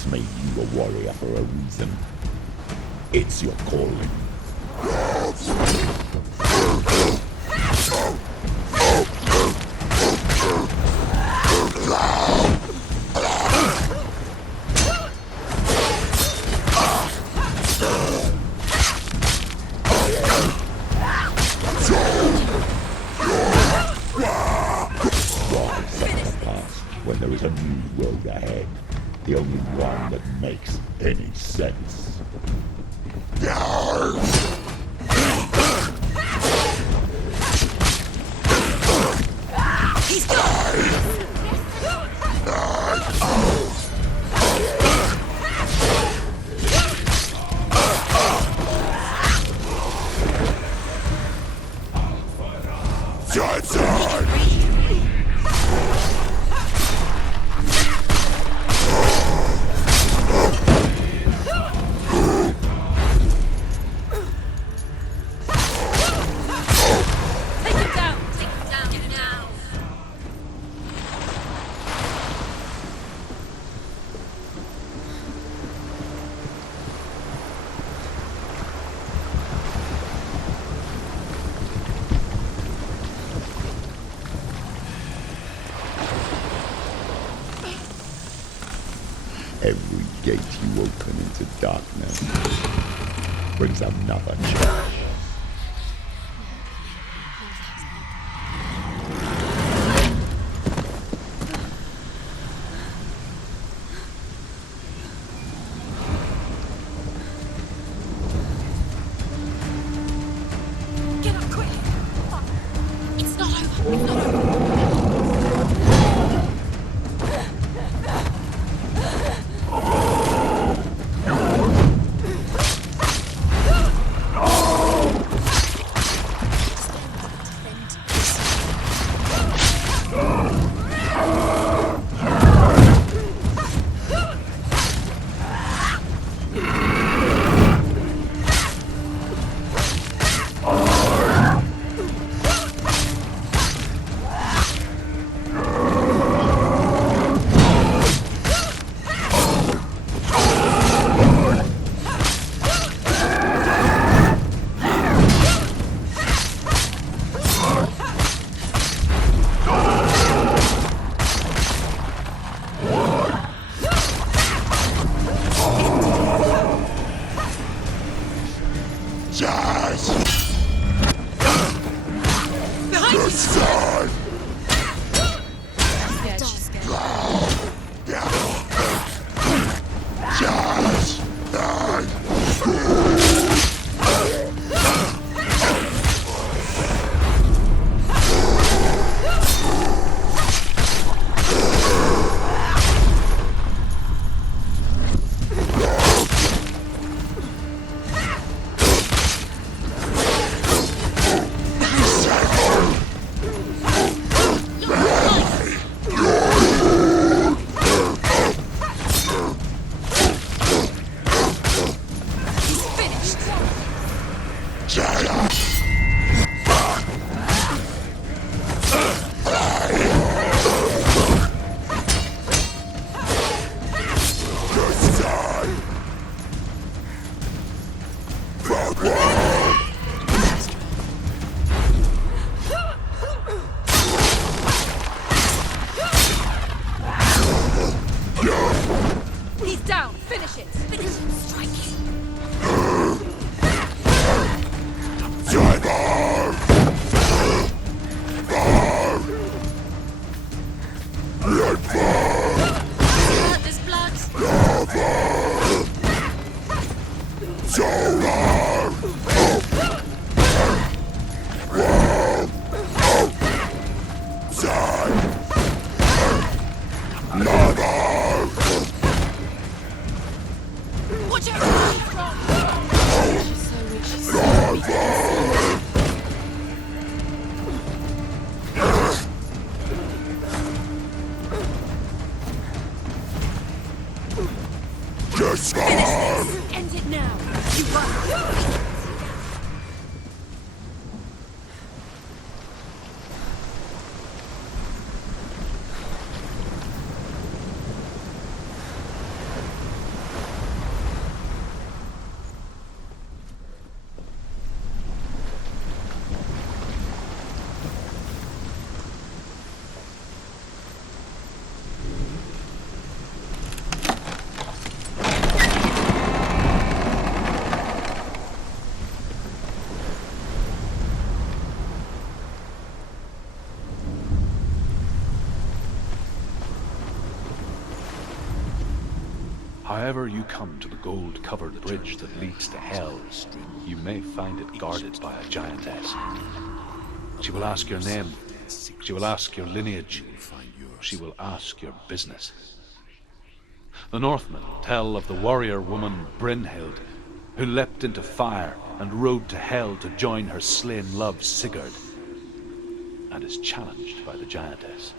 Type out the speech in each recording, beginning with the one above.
God's made you a warrior for a reason. It's your calling. When there is a new road ahead, the only one that makes any sense. He's gone! Every gate you open into darkness brings another challenge. Get up quick! It's not over. It's not over. However you come to the gold-covered bridge that leads to hell, you may find it guarded by a giantess. She will ask your name. She will ask your lineage. She will ask your business. The Northmen tell of the warrior woman Brynhild, who leapt into fire and rode to hell to join her slain love Sigurd, and is challenged by the giantess.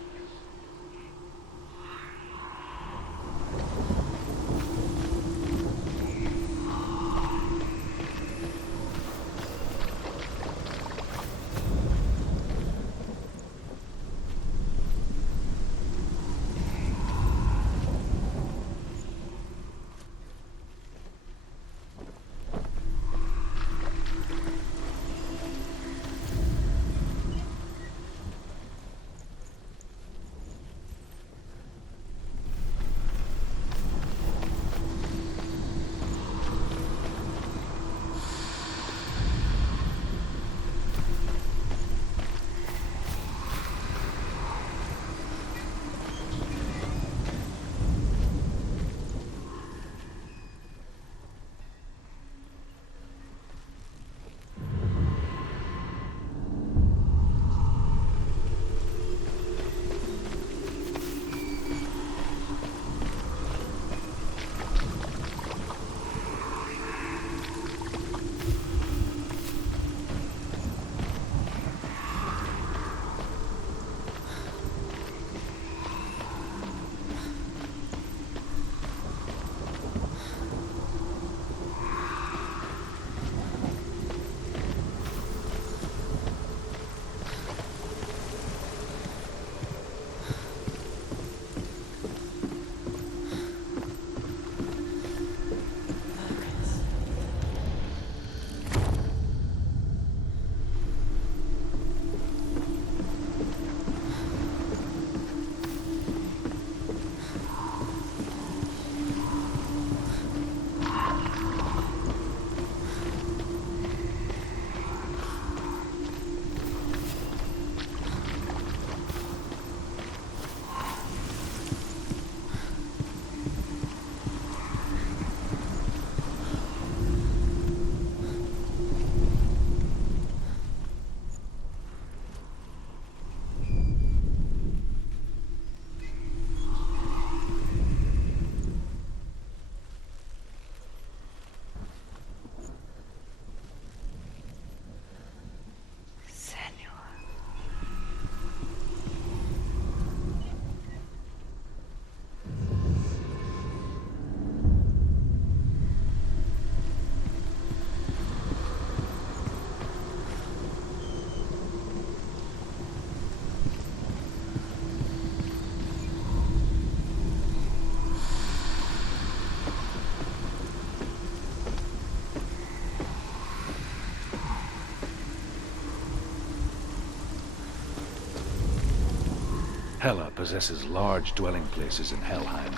Hela possesses large dwelling places in Helheim.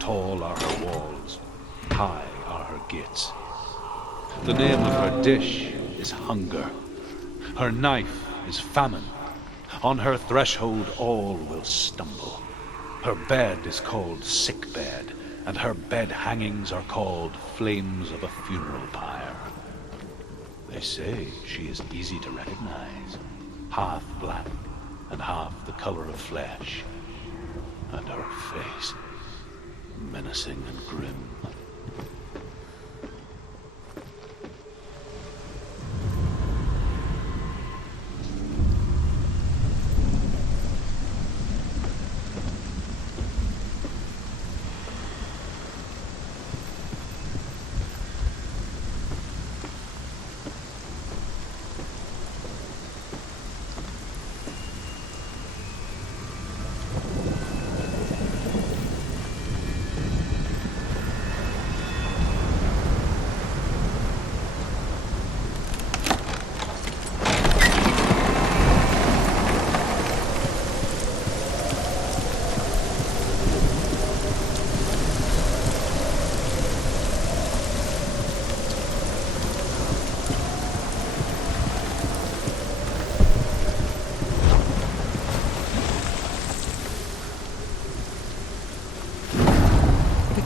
Tall are her walls, high are her gates. The name of her dish is hunger. Her knife is famine. On her threshold all will stumble. Her bed is called sick bed, and her bed hangings are called flames of a funeral pyre. They say she is easy to recognize, half black and half the color of flesh, and her face menacing and grim.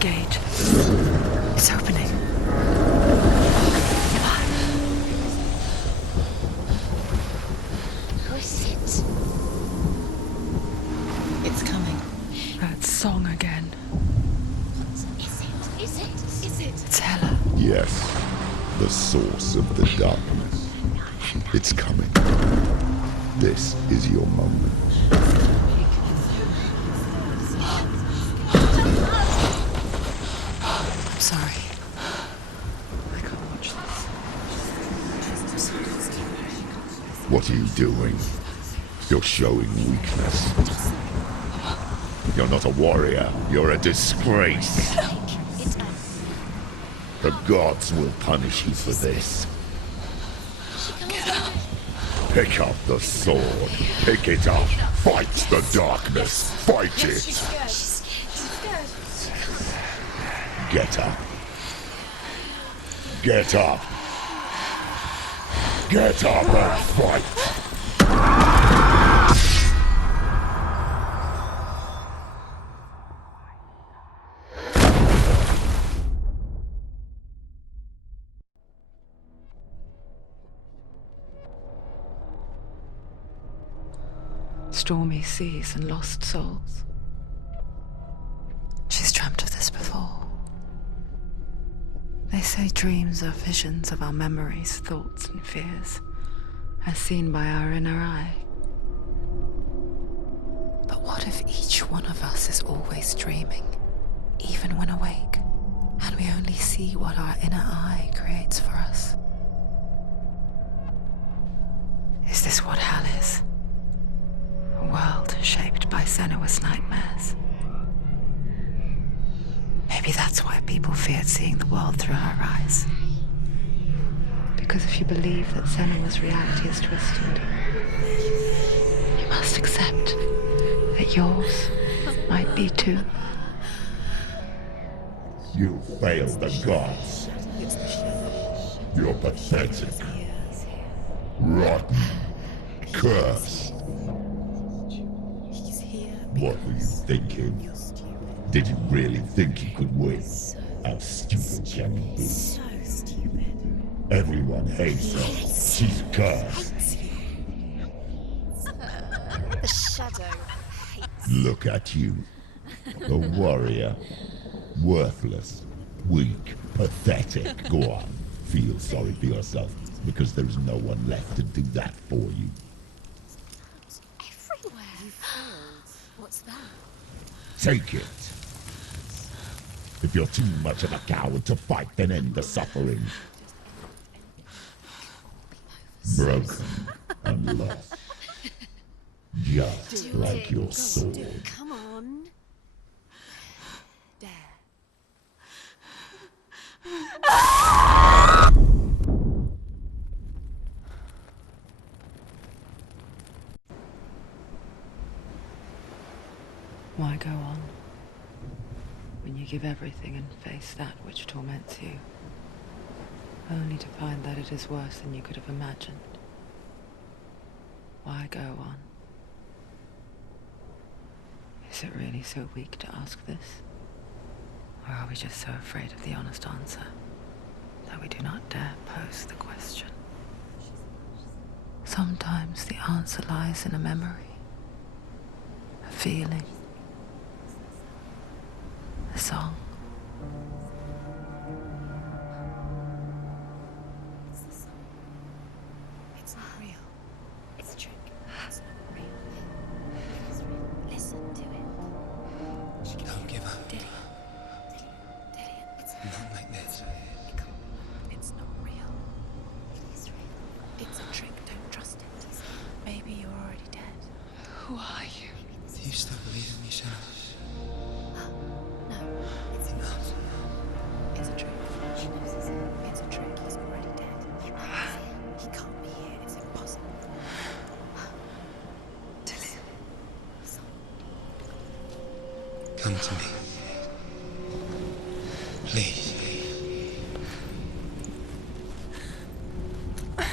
gate. It's opening. Push it. It's coming. That song again. Is it? Is it? Is it? It's Hella. Yes, the source of the darkness. It's coming. This is your moment. I'm sorry. I can't watch this. What are you doing? You're showing weakness. You're not a warrior. You're a disgrace. The gods will punish you for this. Pick up the sword. Pick it up. Fight the darkness. Fight it. Get up. Get up. Get up and fight. Stormy seas and lost souls. She's dreamt of this before. They say dreams are visions of our memories, thoughts and fears, as seen by our inner eye. But what if each one of us is always dreaming, even when awake, and we only see what our inner eye creates for us? Is this what hell is? A world shaped by SENUA'S nightmares. Maybe that's why people feared seeing the world through her eyes. Because if you believe that SENUA'S reality is twisted, you must accept that yours might be too. You failed the gods. You're pathetic. Rotten. Cursed. What were you thinking? Did you really think you could win? How stupid can you be? So stupid. Everyone hates her. She's cursed. The shadow hates. Look at you. A warrior. Worthless. Weak. Pathetic. Go on. Feel sorry for yourself, because there is no one left to do that for you. Everywhere. You failed. What's that? Take it. If you're too much of a coward to fight, then end the suffering. Broken and lost. Just like your sword. Come on. Dare. Why go on when you give everything and face that which torments you, only to find that it is worse than you could have imagined? Why go on? Is it really so weak to ask this? Or are we just so afraid of the honest answer that we do not dare pose the question? Sometimes the answer lies in a memory, a feeling, a song. It's not real. It's a trick. It's not real. It's real. Listen to it. Don't give up. Dillion. It's Not like this. It's not real. It is real. It's a trick. Don't trust it. Maybe you're already dead. Who are you? Do you still believe in me, Shadow? No, it's not. It's a trick. It's a trick. He's already dead. He can't be here. It's impossible. Dillion. Come to me. Please. The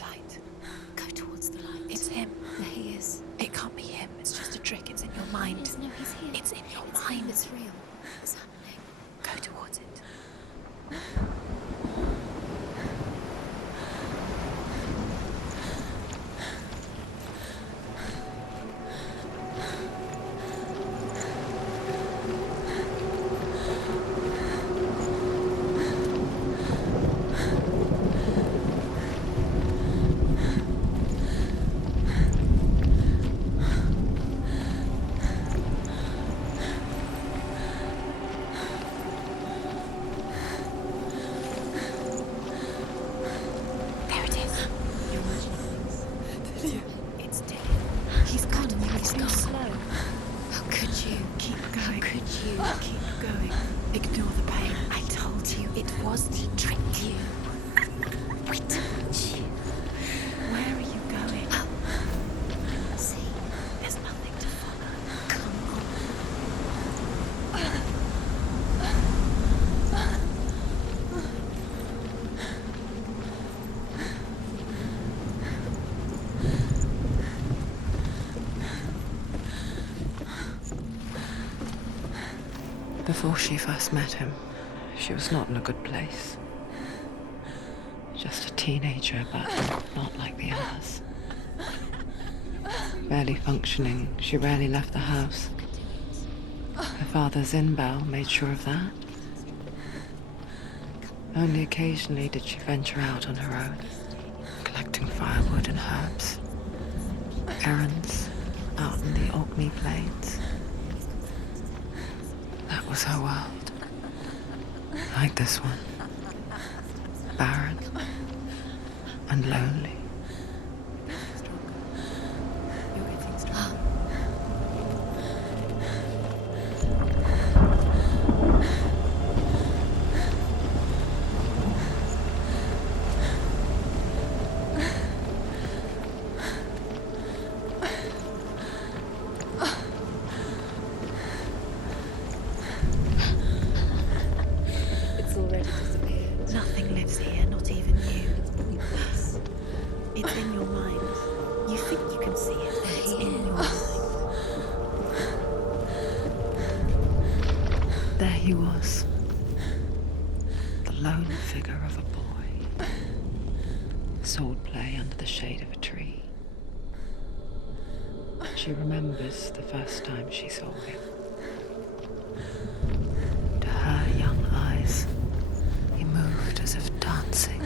light. Go towards the light. It's him. There he is. It can't be him. He's here. It's in your mind. It's real. It's happening. Go towards it. It's dead. He's gone and he's gone slow. How could you? Keep going. How could you? Keep going. Ignore the pain. I told you it was to trick you. We told you. Where are you going? Up. See, there's nothing to follow. Come on. Before she first met him, she was not in a good place. Just a teenager, but not like the others. Barely functioning, she rarely left the house. Her father's in-bow made sure of that. Only occasionally did she venture out on her own, collecting firewood and herbs. Errands out in the Orkney Plains. That was her world. Like this one. Barren and lonely. You're getting stronger. It's already disappeared. Nothing lives here, not even you. It's in your mind. You think you can see it. It's in your mind. There he was. The lone figure of a boy. Swordplay under the shade of a tree. She remembers the first time she saw him. To her young eyes, he moved as if dancing.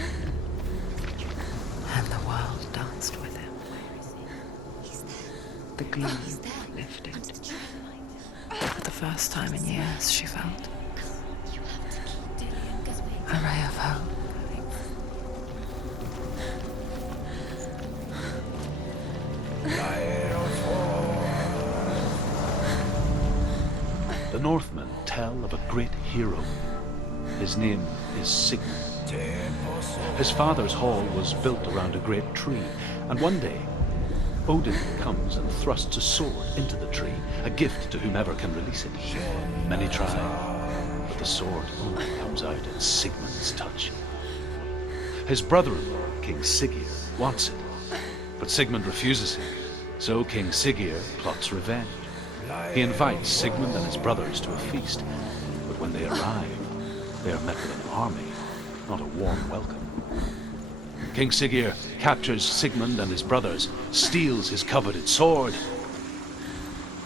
And the world danced with him. The gloom lifted. For the first time in years, she felt a ray of hope. The Northmen tell of a great hero. His name is Sigmund. His father's hall was built around a great tree, and one day, Odin comes and thrusts a sword into the tree, a gift to whomever can release it. Many try, but the sword only comes out at Sigmund's touch. His brother-in-law, King Siggeir, wants it, but Sigmund refuses him, so King Siggeir plots revenge. He invites Sigmund and his brothers to a feast, but when they arrive, they are met with an army, not a warm welcome. King Siggeir captures Sigmund and his brothers, steals his coveted sword,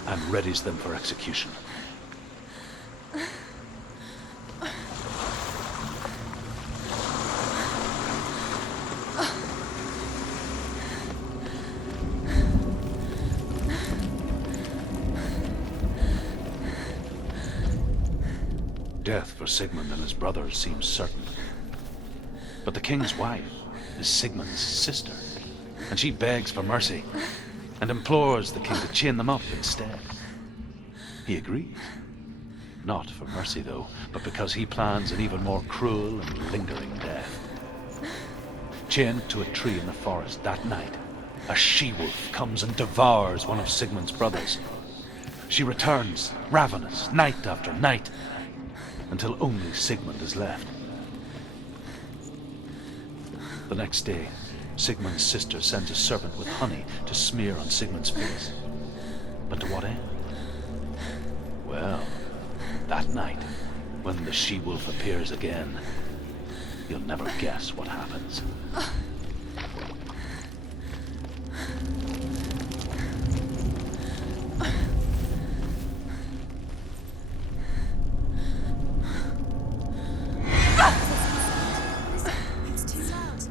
and readies them for execution. Death for Sigmund and his brothers seems certain. But the king's wife is Sigmund's sister, and she begs for mercy and implores the king to chain them up instead. He agrees. Not for mercy, though, but because he plans an even more cruel and lingering death. Chained to a tree in the forest that night, a she-wolf comes and devours one of Sigmund's brothers. She returns, ravenous, night after night, until only Sigmund is left. The next day, Sigmund's sister sends a servant with honey to smear on Sigmund's face. But to what end? Well, that night, when the she-wolf appears again, you'll never guess what happens. It's too loud.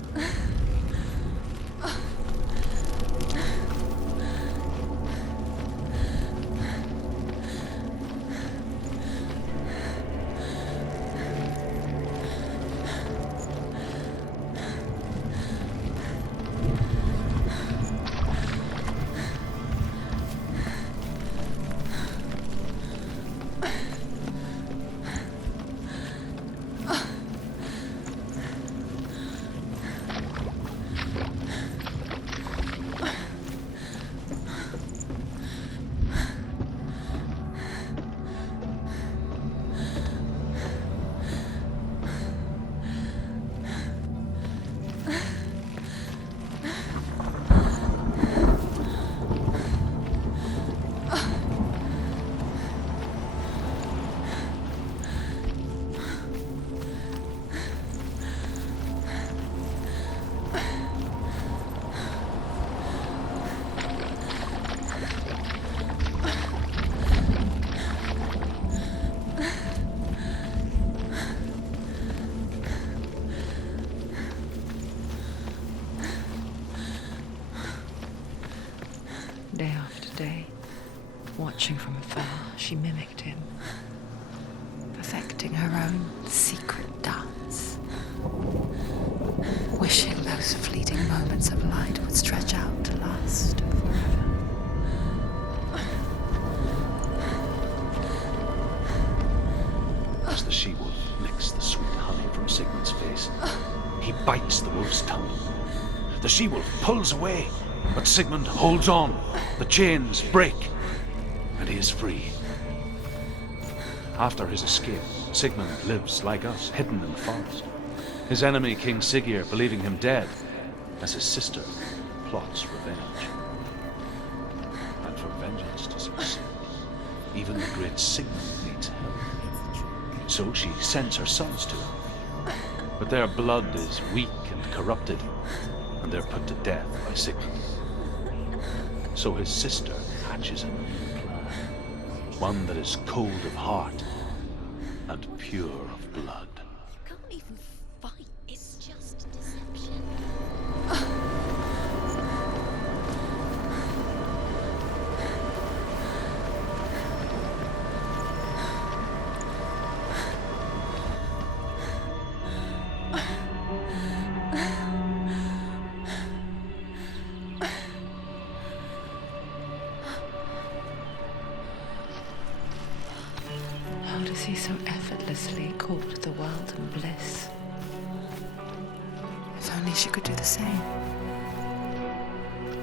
Day after day, watching from afar, she mimicked him, perfecting her own secret dance, wishing those fleeting moments of light would stretch out to last forever. As the she-wolf licks the sweet honey from Sigmund's face, he bites the wolf's tongue. The she-wolf pulls away, but Sigmund holds on. The chains break, and he is free. After his escape, Sigmund lives like us, hidden in the forest. His enemy, King Siggeir, believing him dead, as his sister plots revenge. And for vengeance to succeed, even the great Sigmund needs help. So she sends her sons to him. But their blood is weak and corrupted, and they're put to death by Sigmund. So his sister hatches a new plan, one that is cold of heart and pure of blood. Can't even fight. It's just deception. How does he so effortlessly court the world and bliss? If only she could do the same.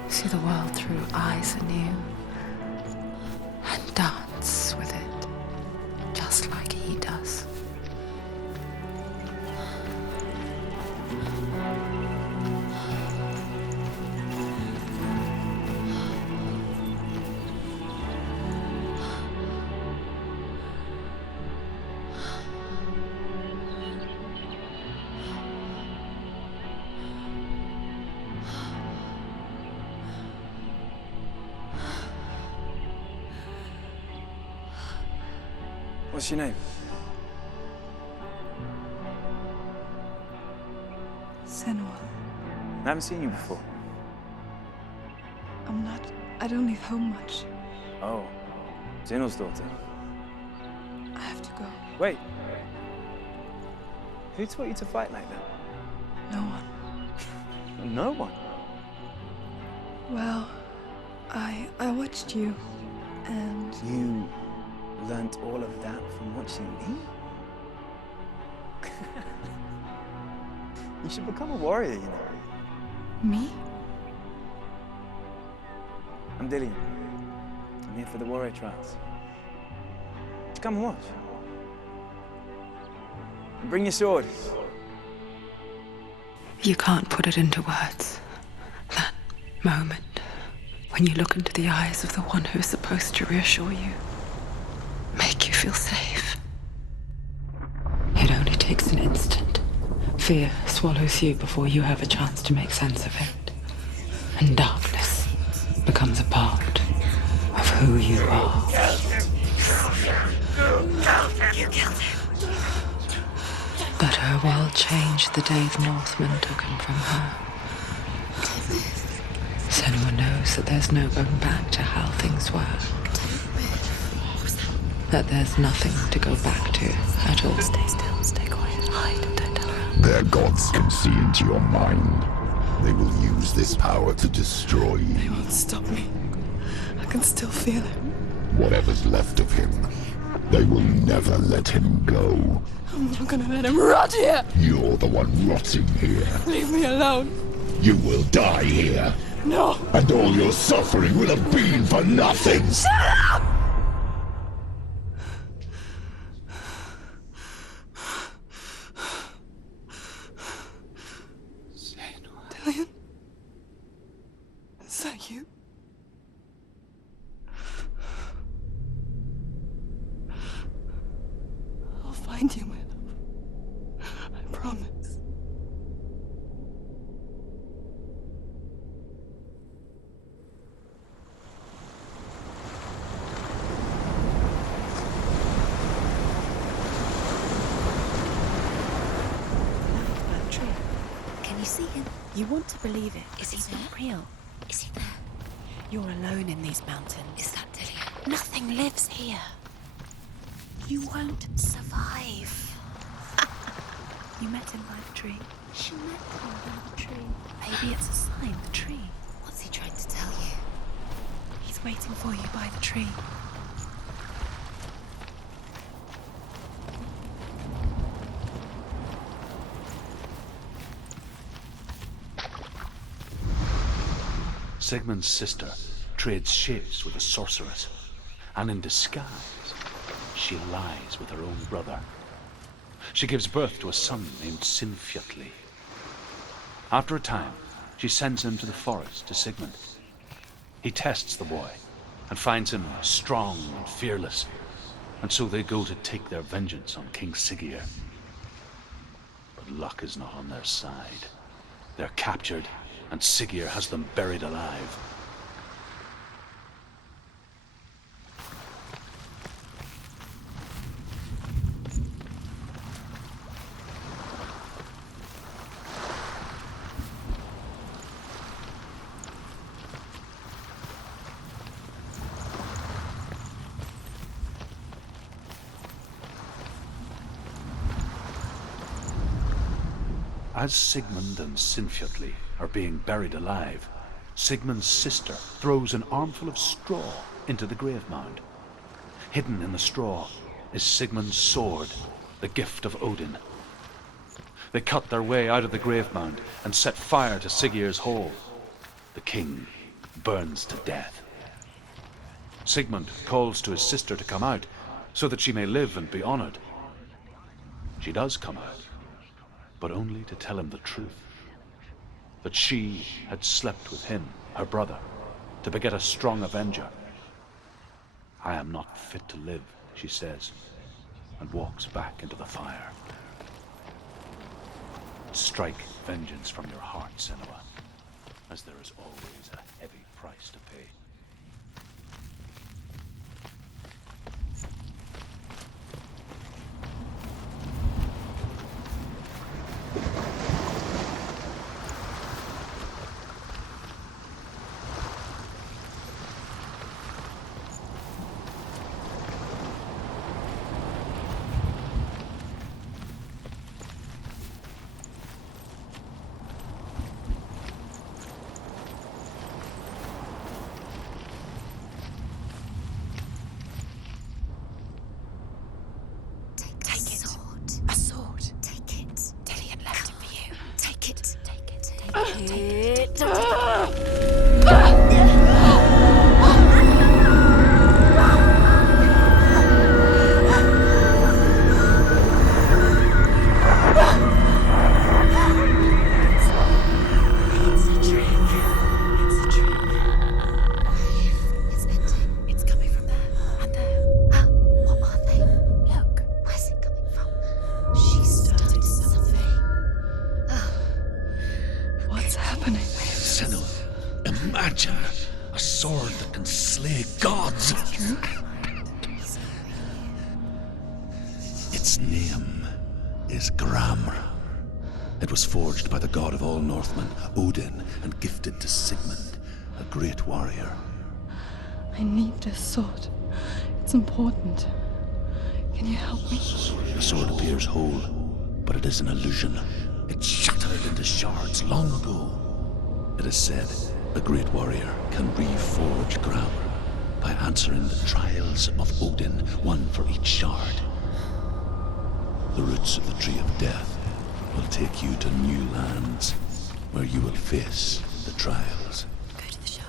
See the world through eyes anew and dance with it, just like he does. What's your name? Senua. I haven't seen you before. I don't leave home much. Oh, Zeno's daughter. I have to go. Wait. Who taught you to fight like that? No one. No one. Well, I watched you, and You learnt all of that from watching me? You should become a warrior, you know. me? I'm DILLION. I'm here for the warrior trials. Come and watch. And bring your sword. You can't put it into words. That moment when you look into the eyes of the one who is supposed to reassure you, make feel safe. It only takes an instant. Fear swallows you before you have a chance to make sense of it. And darkness becomes a part of who you are. You killed him. But her world changed the day the Northmen took him from her. Senua knows that there's no going back to how things were. That there's nothing to go back to at all. Stay still, stay quiet, hide, don't tell her. Their gods can see into your mind. They will use this power to destroy you. They won't stop me. I can still feel it. Whatever's left of him, they will never let him go. I'm not gonna let him rot here! You're the one rotting here. Leave me alone. You will die here. No! And all your suffering will have been for nothing. Shut up! Dillion? Is that you? I'll find you, my love. I promise. Can you see him? You want to believe it. Is he not real? Is he there? You're alone in these mountains. Is that Dillion? Nothing lives here. You won't survive. You met him by the tree. She met him by the tree. Maybe it's a sign, the tree. What's he trying to tell you? He's waiting for you by the tree. Sigmund's sister trades shapes with a sorceress, and in disguise, she lies with her own brother. She gives birth to a son named Sinfjotli. After a time, she sends him to the forest to Sigmund. He tests the boy and finds him strong and fearless, and so they go to take their vengeance on King Siggeir. But luck is not on their side. They're captured, and Siggeir has them buried alive. As Sigmund and Sinfjotli are being buried alive, Sigmund's sister throws an armful of straw into the grave mound. Hidden in the straw is Sigmund's sword, the gift of Odin. They cut their way out of the grave mound and set fire to Siggeir's hall. The king burns to death. Sigmund calls to his sister to come out so that she may live and be honored. She does come out, but only to tell him the truth. That she had slept with him, her brother, to beget a strong avenger. I am not fit to live, she says, and walks back into the fire. Strike vengeance from your heart, Senua, as there is always a heavy price to pay. It's coming from there and there. What are they? Imagine a sword that can slay gods. Its name is Gramr. It was forged by the god of all Northmen, Odin, and gifted to Sigmund, a great warrior. I need this sword. It's important. Can you help me? The sword appears whole, but it is an illusion. It shattered into shards long ago. It is said a great warrior can reforge Gramr by answering the trials of Odin, one for each shard. The roots of the Tree of Death will take you to new lands where you will face the trials. Go to the shard.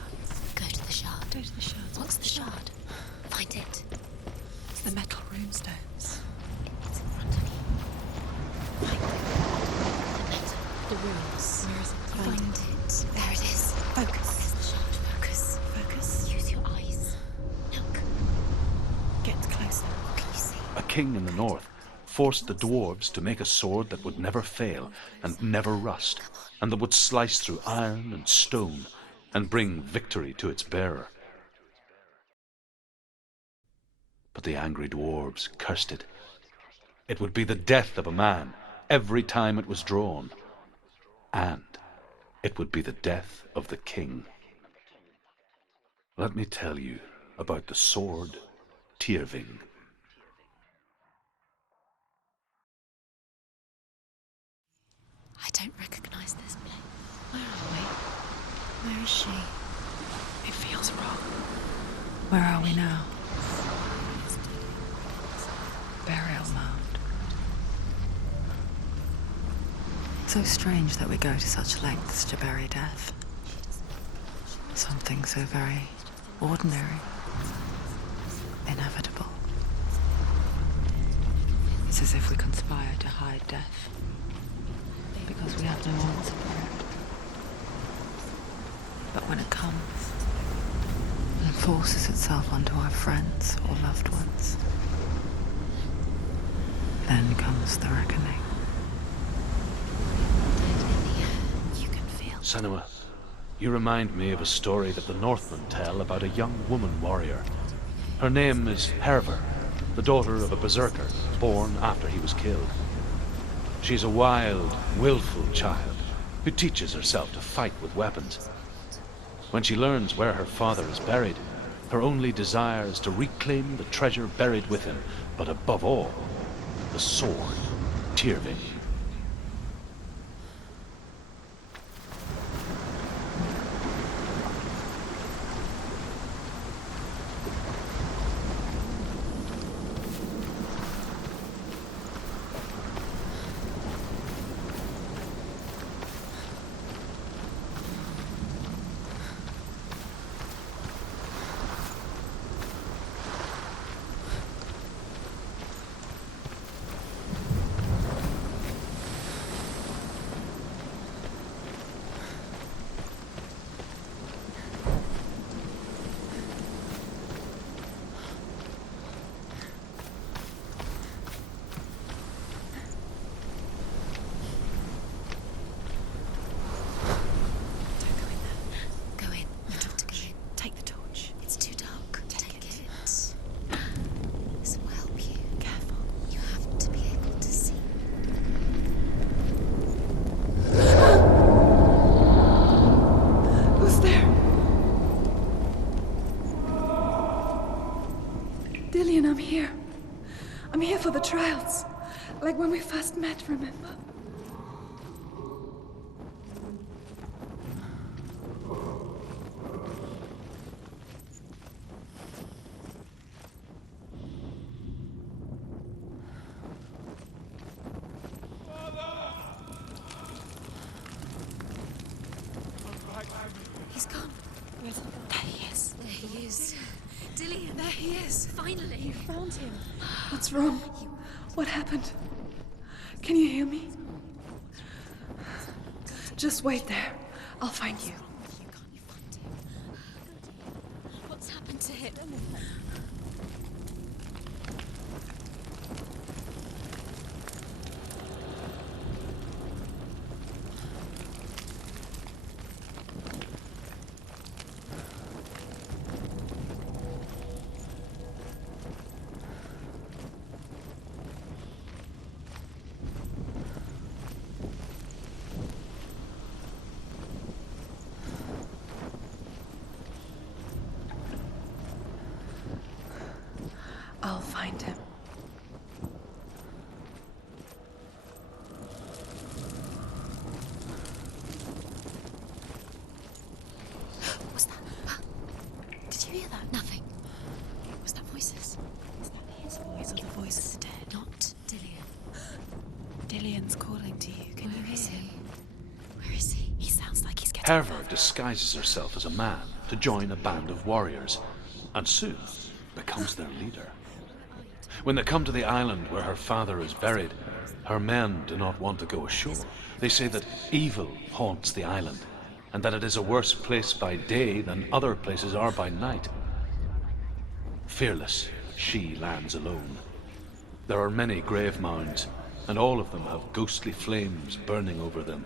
Go to the shard. Go to the shard. What's the shard? Find it. It's the metal runestones. It's in front of you. Find it. The metal. The runes. Where is it? Find it. There it is. Focus. There's the shard. Focus. Focus. Use your eyes. Look. Get closer. What can you see? A king in the north forced the dwarves to make a sword that would never fail and never rust, and that would slice through iron and stone and bring victory to its bearer. But the angry dwarves cursed it. It would be the death of a man every time it was drawn, and it would be the death of the king. Let me tell you about the sword Tyrving. I don't recognize this place. Where are we? Where is she? It feels wrong. Where are we now? Burial mound. So strange that we go to such lengths to bury death. Something so very ordinary, inevitable. It's as if we conspire to hide death, because we have no answer for it. But when it comes and forces itself onto our friends or loved ones, then comes the reckoning. You can feel. Senua, you remind me of a story that the Northmen tell about a young woman warrior. Her name is Hervor, the daughter of a berserker born after he was killed. She's a wild, willful child who teaches herself to fight with weapons. When she learns where her father is buried, her only desire is to reclaim the treasure buried with him, but above all, the sword, Tyrving. DILLION, I'm here. I'm here for the trials. Like when we first met, remember? He's gone. There he is. There he is. DILLION, there he is. Finally. You found him. What's wrong? What happened? Can you hear me? Just wait there. I'll find you. What's happened to him? find him. What's that? Did you hear that? Nothing. Was that voices? Is that his voice or the voice of the dead? Not Dillion. Dillion's calling to you. Can you hear him? Where is he? He sounds like he's getting Herver further. disguises herself as a man to join a band of warriors, and soon becomes their leader. When they come to the island where her father is buried, her men do not want to go ashore. They say that evil haunts the island, and that it is a worse place by day than other places are by night. Fearless, she lands alone. There are many grave mounds, and all of them have ghostly flames burning over them.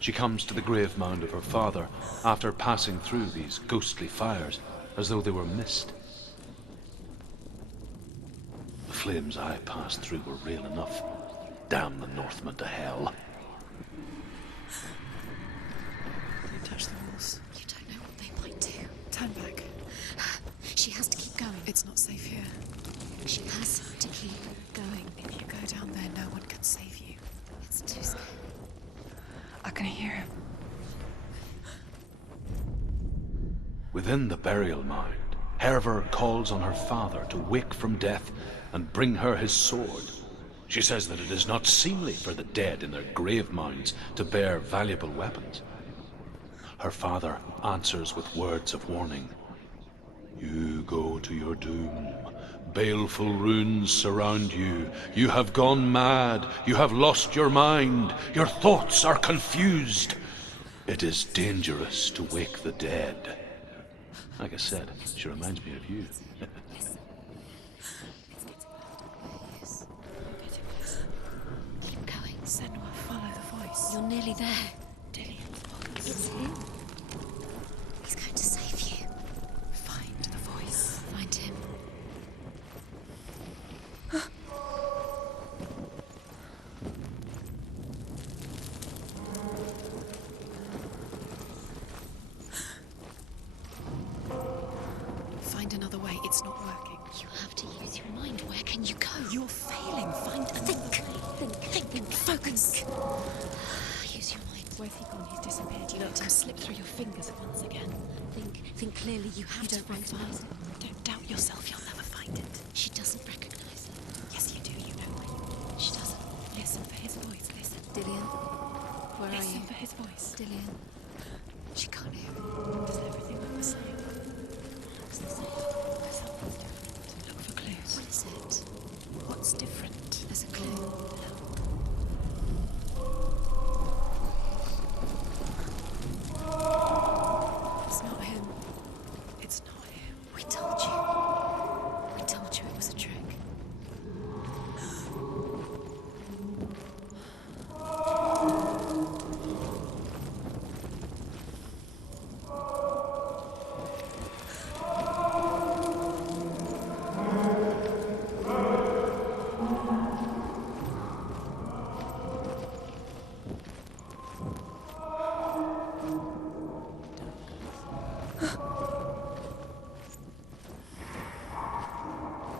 She comes to the grave mound of her father after passing through these ghostly fires, as though they were mist. The flames I passed through were real enough. Damn the Northmen to hell. Don't touch the walls. You don't know what they might do. Turn back. She has to keep going. It's not safe here. She has to keep going. If you go down there, no one can save you. It's too scary. I can hear him. Within the burial mound, Herver calls on her father to wake from death and bring her his sword. She says that it is not seemly for the dead in their grave mounds to bear valuable weapons. Her father answers with words of warning. You go to your doom. Baleful runes surround you. You have gone mad. You have lost your mind. Your thoughts are confused. It is dangerous to wake the dead. Like I said, she reminds me of you. Keep going. Senua, follow the voice. You're nearly there. Dillion's voice. It's him. He's going to save you. Find the voice. Find him. Find another way. It's not working. You have to use your mind. Where can you go? You're failing. Find a think. Focus. Use your mind. Where's he gone? He's disappeared. You let him slip through your fingers once again. Think clearly. You have to recognize it. Don't doubt yourself. You'll never find it. She doesn't recognize it. Yes, you do. You know why. She doesn't. Listen for his voice. Listen. Dillion, where are you? Listen for his voice. Dillion. She can't hear him. Does everything look the same? Looks the same. Look for clues. What is it? What's different? There's a clue. It's not him. It's not him. We told you. We told you it was a trick.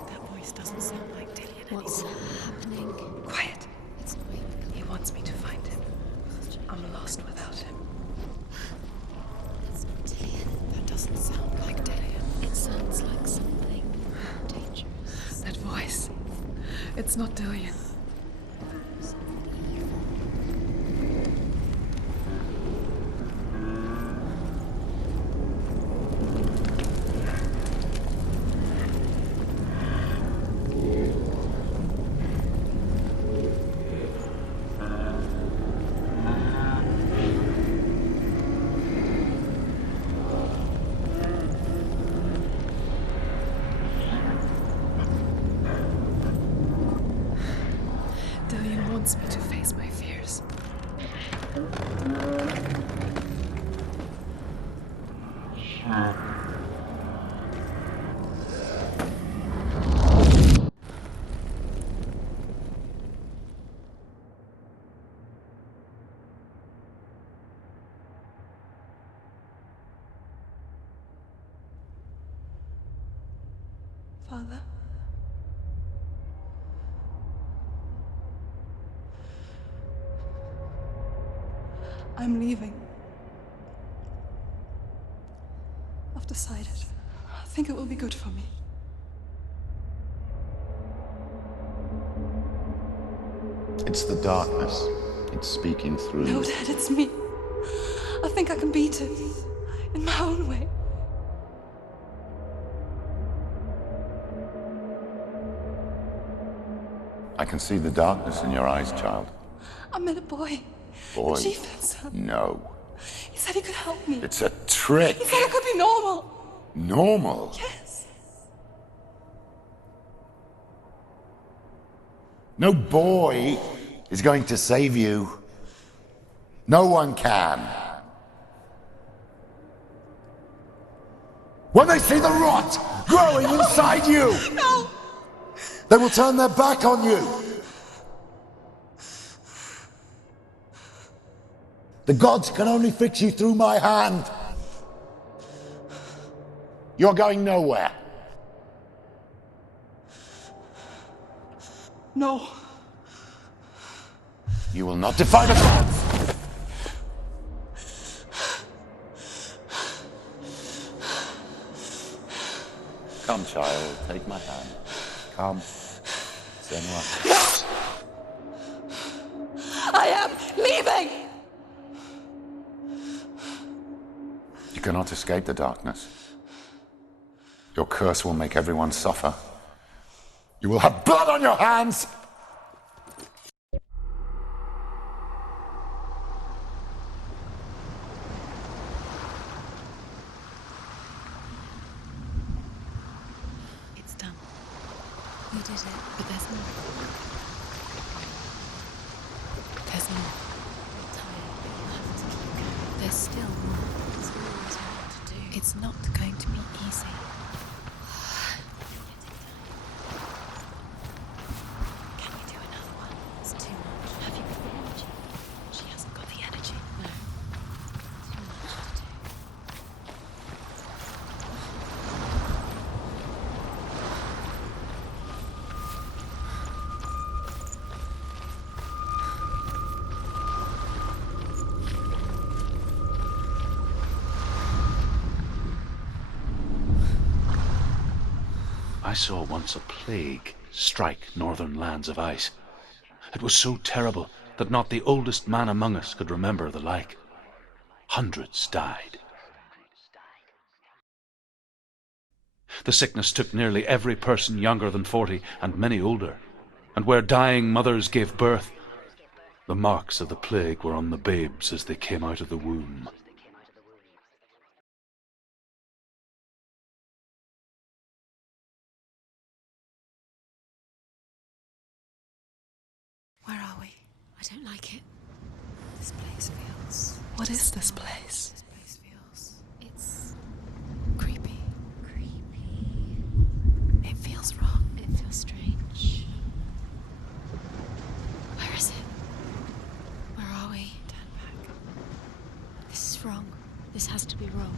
That voice doesn't sound like Dillion. What's happening? Quiet. It's not him. He wants me to find him. I'm lost without him. It's not Dillion. That doesn't sound like Dillion. It sounds like something dangerous. That voice. It's not Dillion. Dillion wants me to face my fears. Father? I'm leaving. I've decided. I think it will be good for me. It's the darkness. It's speaking through No, you. Dad, it's me. I think I can beat it. In my own way. I can see the darkness in your eyes, child. I met a boy. Boy. The chief answered. No. He said he could help me. It's a trick. He said I could be normal. Normal? Yes. No boy is going to save you. No one can. When they see the rot growing inside you, No! they will turn their back on you. The gods can only fix you through my hand. You're going nowhere. No. You will not defy the gods. Come, child, take my hand. Come. Senua. I am leaving! You cannot escape the darkness. Your curse will make everyone suffer. You will have blood on your hands! It's done. You did it, but there's more. There's more. You're tired, but you have to keep going. There's still more. There's always more to do. It's not going to be easy. Can you do another one? It's too much. Have you got the energy? She hasn't got the energy. No. Too much to do. I saw once a plague strike northern lands of ice. It was so terrible that not the oldest man among us could remember the like. Hundreds died. The sickness took nearly every person younger than 40 and many older, and where dying mothers gave birth, the marks of the plague were on the babes as they came out of the womb. Where are we? I don't like it. This place feels... What is this place? This place feels... It's... creepy. Creepy. It feels wrong. It feels strange. Where is it? Where are we? Turn back. This is wrong. This has to be wrong.